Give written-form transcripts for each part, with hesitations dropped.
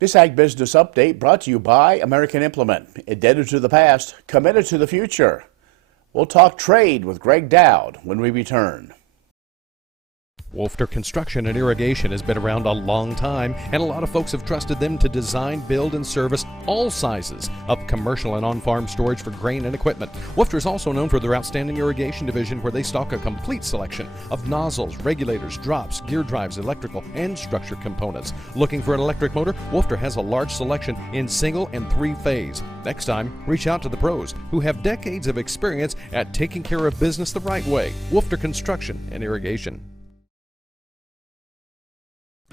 This Ag Business Update brought to you by American Implement. Indebted to the past, committed to the future. We'll talk trade with Greg Doud when we return. Wolfter Construction and Irrigation has been around a long time, and a lot of folks have trusted them to design, build, and service all sizes of commercial and on-farm storage for grain and equipment. Wolfter is also known for their outstanding irrigation division, where they stock a complete selection of nozzles, regulators, drops, gear drives, electrical, and structure components. Looking for an electric motor? Wolfter has a large selection in single and three-phase. Next time, reach out to the pros who have decades of experience at taking care of business the right way. Wolfter Construction and Irrigation.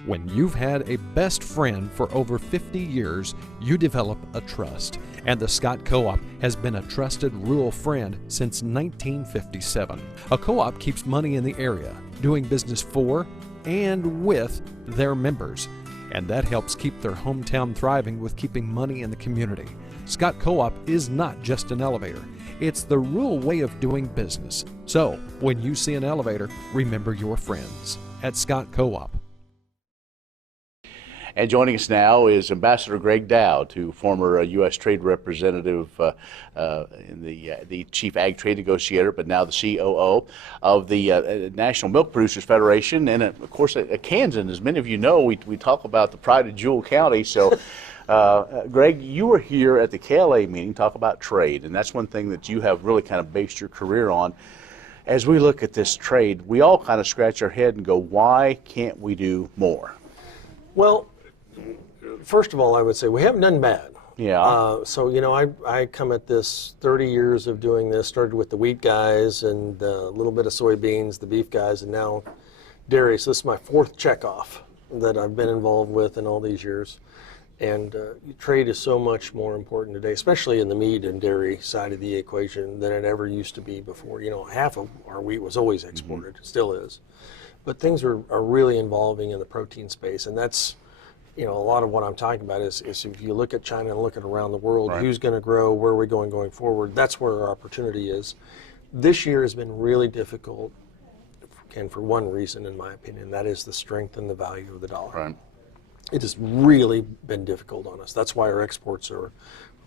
When you've had a best friend for over 50 years, you develop a trust. And the Scott Co-op has been a trusted rural friend since 1957. A co-op keeps money in the area, doing business for and with their members. And that helps keep their hometown thriving with keeping money in the community. Scott Co-op is not just an elevator. It's the rural way of doing business. So, when you see an elevator, remember your friends at Scott Co-op. And joining us now is Ambassador Greg Doud, who former U.S. Trade Representative in the Chief Ag Trade Negotiator, but now the COO of the National Milk Producers Federation, and of course a Kansan. As many of you know, we talk about the pride of Jewell County. So, Greg, you were here at the KLA meeting, talk about trade, and that's one thing that you have really kind of based your career on. As we look at this trade, we all kind of scratch our head and go, why can't we do more? Well, first of all, I would say we haven't done bad. Yeah. So, you know, I come at this 30 years of doing this, started with the wheat guys and a little bit of soybeans, the beef guys, and now dairy. So this is my fourth checkoff that I've been involved with in all these years. And trade is so much more important today, especially in the meat and dairy side of the equation, than it ever used to be before. You know, half of our wheat was always exported, still is. But things are really evolving in the protein space, and that's, you know, a lot of what I'm talking about is if you look at China and look at around the world, right, who's going to grow, where are we going forward, that's where our opportunity is. This year has been really difficult, and for one reason, in my opinion, that is the strength and the value of the dollar. Right. It has really been difficult on us. That's why our exports are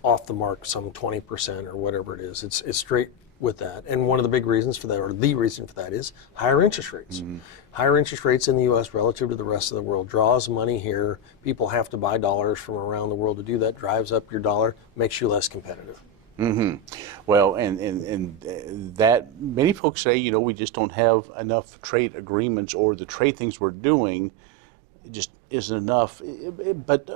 off the mark some 20% or whatever it is. It's straight with that. And one of the big reasons for that, or the reason for that, is higher interest rates. Mm-hmm. Higher interest rates in the U.S. relative to the rest of the world draws money here. People have to buy dollars from around the world to do that, drives up your dollar, makes you less competitive. Mm-hmm. Well, and that many folks say, you know, we just don't have enough trade agreements, or the trade things we're doing just isn't enough. But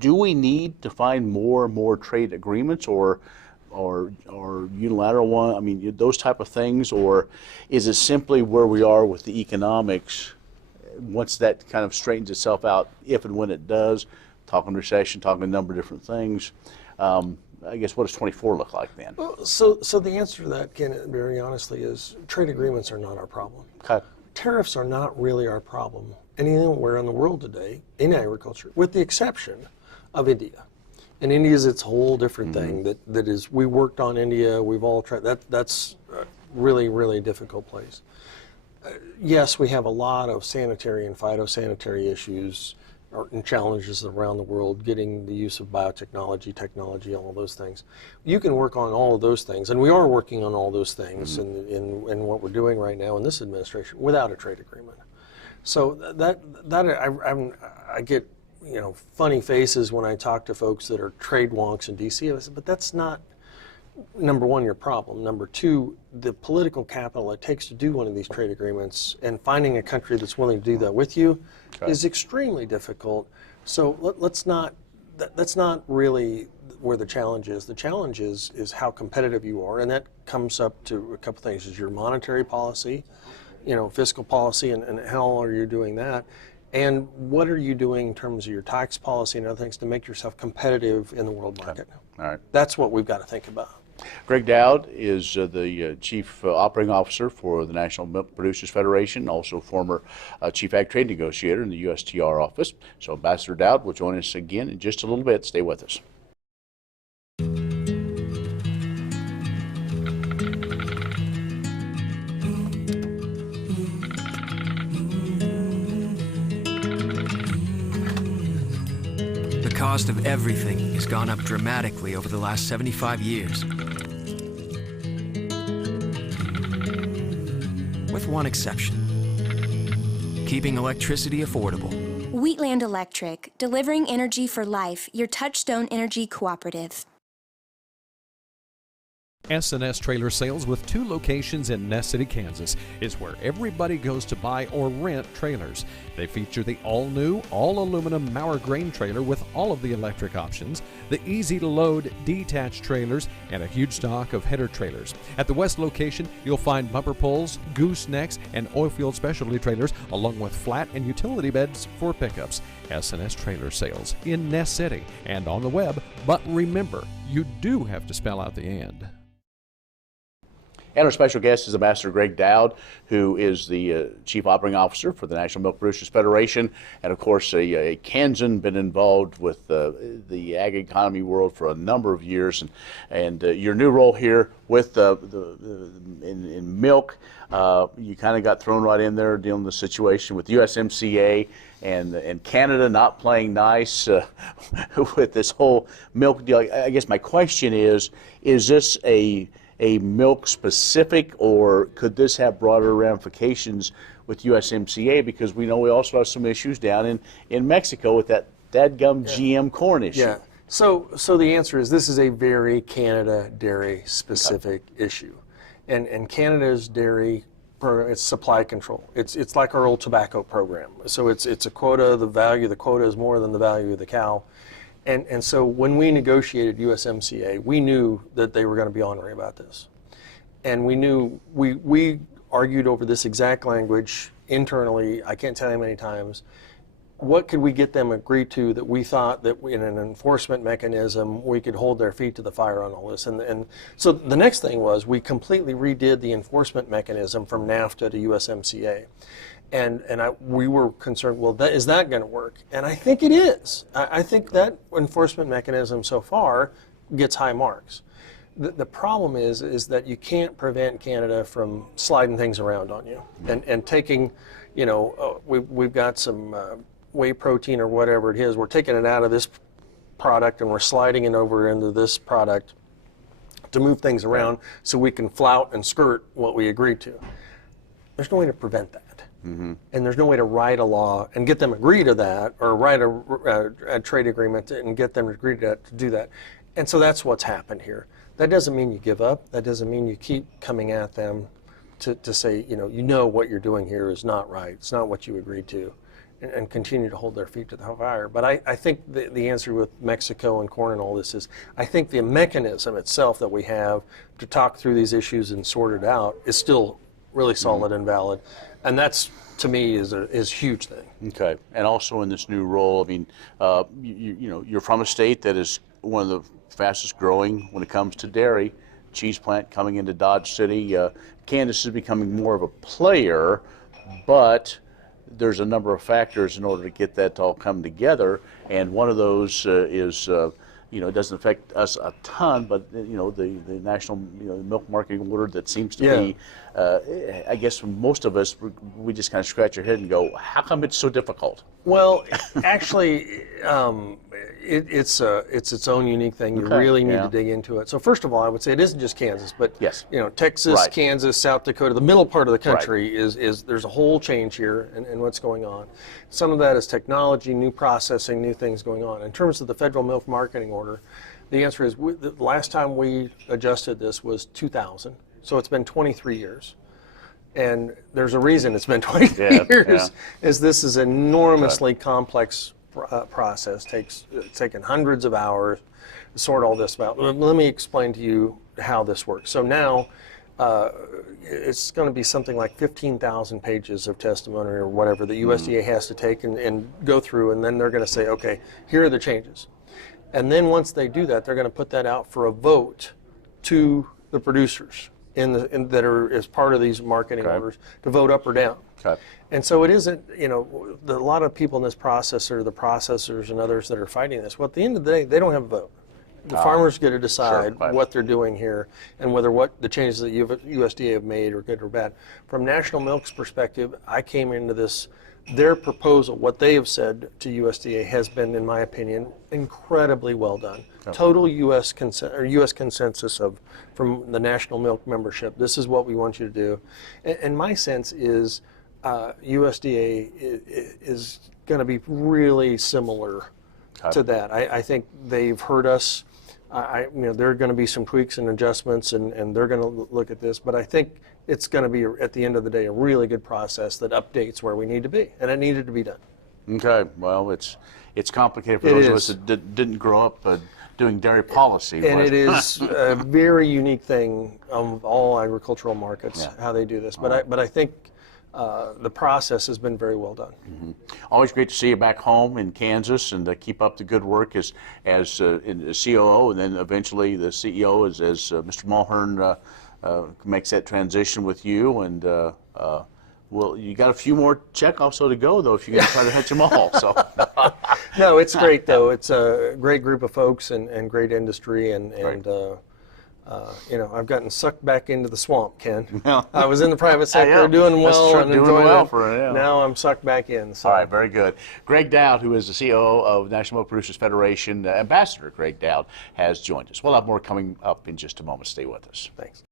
do we need to find more and more trade agreements, or unilateral one? I mean, those type of things, or is it simply where we are with the economics? Once that kind of straightens itself out, if and when it does, talking recession, talking a number of different things, I guess what does 24 look like then? Well, so the answer to that, Ken, very honestly, is trade agreements are not our problem. Okay. Tariffs are not really our problem anywhere in the world today in agriculture, with the exception of India. And India is its whole different thing. That is, we worked on India. We've all tried. That's a really, really difficult place. Yes, we have a lot of sanitary and phytosanitary issues and challenges around the world, getting the use of biotechnology, technology, all of those things. You can work on all of those things, and we are working on all those things in what we're doing right now in this administration without a trade agreement. So I get, you know, funny faces when I talk to folks that are trade wonks in D.C. I said, but that's not, number one, your problem. Number two, the political capital it takes to do one of these trade agreements and finding a country that's willing to do that with you is extremely difficult. So let's not, that's not really where the challenge is. The challenge is how competitive you are, and that comes up to a couple things. Is your monetary policy, you know, fiscal policy, and how are you doing that? And what are you doing in terms of your tax policy and other things to make yourself competitive in the world market? All right. That's what we've got to think about. Greg Doud is the Chief Operating Officer for the National Milk Producers Federation, also former Chief Ag Trade Negotiator in the USTR office. So Ambassador Doud will join us again in just a little bit. Stay with us. cost of everything has gone up dramatically over the last 75 years. With one exception: keeping electricity affordable. Wheatland Electric, delivering energy for life, your Touchstone Energy Cooperative. S&S Trailer Sales, with 2 locations in Ness City, Kansas, is where everybody goes to buy or rent trailers. They feature the all-new, all-aluminum Mauer grain trailer with all of the electric options, the easy-to-load detached trailers, and a huge stock of header trailers. At the west location, you'll find bumper pulls, goosenecks, and oilfield specialty trailers, along with flat and utility beds for pickups. S&S Trailer Sales in Ness City and on the web, but remember, you do have to spell out the "and." And our special guest is Ambassador Greg Doud, who is the Chief Operating Officer for the National Milk Producers Federation, and of course a Kansan, been involved with the ag economy world for a number of years, and your new role here with in milk, you kind of got thrown right in there dealing with the situation with USMCA and Canada not playing nice with this whole milk deal. I guess my question is this a milk specific, or could this have broader ramifications with USMCA? Because we know we also have some issues down in Mexico with that dadgum GM corn issue. Yeah. So the answer is this is a very Canada dairy specific issue, and Canada's dairy it's supply control. It's like our old tobacco program. So it's a quota. The value of the quota is more than the value of the cow. And so when we negotiated USMCA, we knew that they were going to be ornery about this. And we knew, we argued over this exact language internally, I can't tell you how many times. What could we get them agreed to that we thought that in an enforcement mechanism we could hold their feet to the fire on all this? And so the next thing was we completely redid the enforcement mechanism from NAFTA to USMCA. And we were concerned, well, is that going to work? And I think it is. I think that enforcement mechanism so far gets high marks. The problem is that you can't prevent Canada from sliding things around on you and taking, we've got some whey protein or whatever it is, we're taking it out of this product and we're sliding it over into this product to move things around so we can flout and skirt what we agreed to. There's no way to prevent that. Mm-hmm. And there's no way to write a law and get them agree to that, or write a trade agreement and get them to agree to do that. And so that's what's happened here. That doesn't mean you give up. That doesn't mean you keep coming at them to say, what you're doing here is not right. It's not what you agreed to, and continue to hold their feet to the fire. But I think the answer with Mexico and corn and all this is, I think the mechanism itself that we have to talk through these issues and sort it out is still really solid and valid. And that's, to me, is a huge thing. Okay. And also in this new role, I mean, you're from a state that is one of the fastest growing when it comes to dairy. Cheese plant coming into Dodge City. Kansas is becoming more of a player, but there's a number of factors in order to get that to all come together. And one of those is it doesn't affect us a ton, but the national milk marketing order that seems to be, I guess for most of us, we just kind of scratch our head and go, how come it's so difficult? Well, actually, it's its own unique thing. You really need to dig into it. So first of all, I would say it isn't just Kansas, but yes. Texas, Kansas, South Dakota, the middle part of the country is there's a whole change here in what's going on. Some of that is technology, new processing, new things going on. In terms of the federal milk marketing order, the answer is the last time we adjusted this was 2000. So it's been 23 years. And there's a reason it's been 23 years, is this is an enormously complex process. It's taken hundreds of hours to sort all this out. Let me explain to you how this works. So now it's going to be something like 15,000 pages of testimony or whatever the USDA has to take and go through, and then they're going to say, okay, here are the changes. And then once they do that, they're going to put that out for a vote to the producers that are as part of these marketing orders to vote up or down. Okay. And so it isn't, a lot of people in this process are the processors and others that are fighting this. Well, at the end of the day, they don't have a vote. The farmers get to decide what they're doing here and whether what the changes that USDA have made are good or bad. From National Milk's perspective, I came into this their proposal, what they have said to USDA, has been, in my opinion, incredibly well done. Total U.S. consensus from the national milk membership. This is what we want you to do, and my sense is USDA is going to be really similar to that. I think they've heard us. There are going to be some tweaks and adjustments, and they're going to look at this. But I think it's going to be, at the end of the day, a really good process that updates where we need to be, and it needed to be done. Okay, well, it's complicated for those of us that didn't grow up doing dairy policy. And it is a very unique thing of all agricultural markets, how they do this. But I think the process has been very well done. Mm-hmm. Always great to see you back home in Kansas, and keep up the good work as in COO, and then eventually the CEO as Mr. Mulhern makes that transition with you. And well, you got a few more checkoffs to go though if you're going to try to hit them all. So. No, it's great though. It's a great group of folks and great industry, and I've gotten sucked back into the swamp, Ken. I was in the private sector doing well and enjoying it. Now I'm sucked back in. So. All right, very good. Greg Doud, who is the COO of National Milk Producers Federation, Ambassador Greg Doud, has joined us. We'll have more coming up in just a moment. Stay with us. Thanks.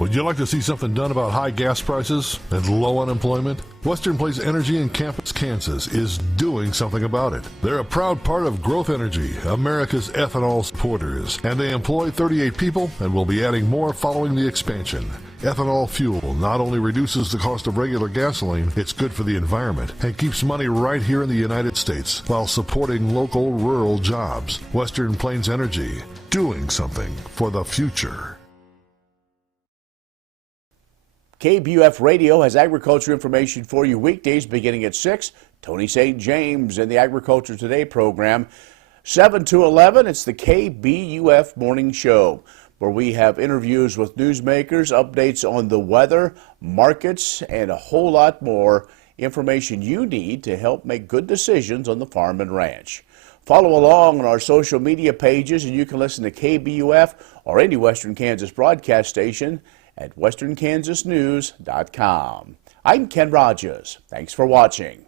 Would you like to see something done about high gas prices and low unemployment? Western Plains Energy in Campus, Kansas is doing something about it. They're a proud part of Growth Energy, America's ethanol supporters, and they employ 38 people and will be adding more following the expansion. Ethanol fuel not only reduces the cost of regular gasoline, it's good for the environment and keeps money right here in the United States while supporting local rural jobs. Western Plains Energy, doing something for the future. KBUF Radio has agriculture information for you weekdays beginning at 6. Tony St. James in the Agriculture Today program. 7 to 11, it's the KBUF Morning Show, where we have interviews with newsmakers, updates on the weather, markets, and a whole lot more information you need to help make good decisions on the farm and ranch. Follow along on our social media pages, and you can listen to KBUF or any Western Kansas broadcast station at westernkansasnews.com. I'm Ken Rogers. Thanks for watching.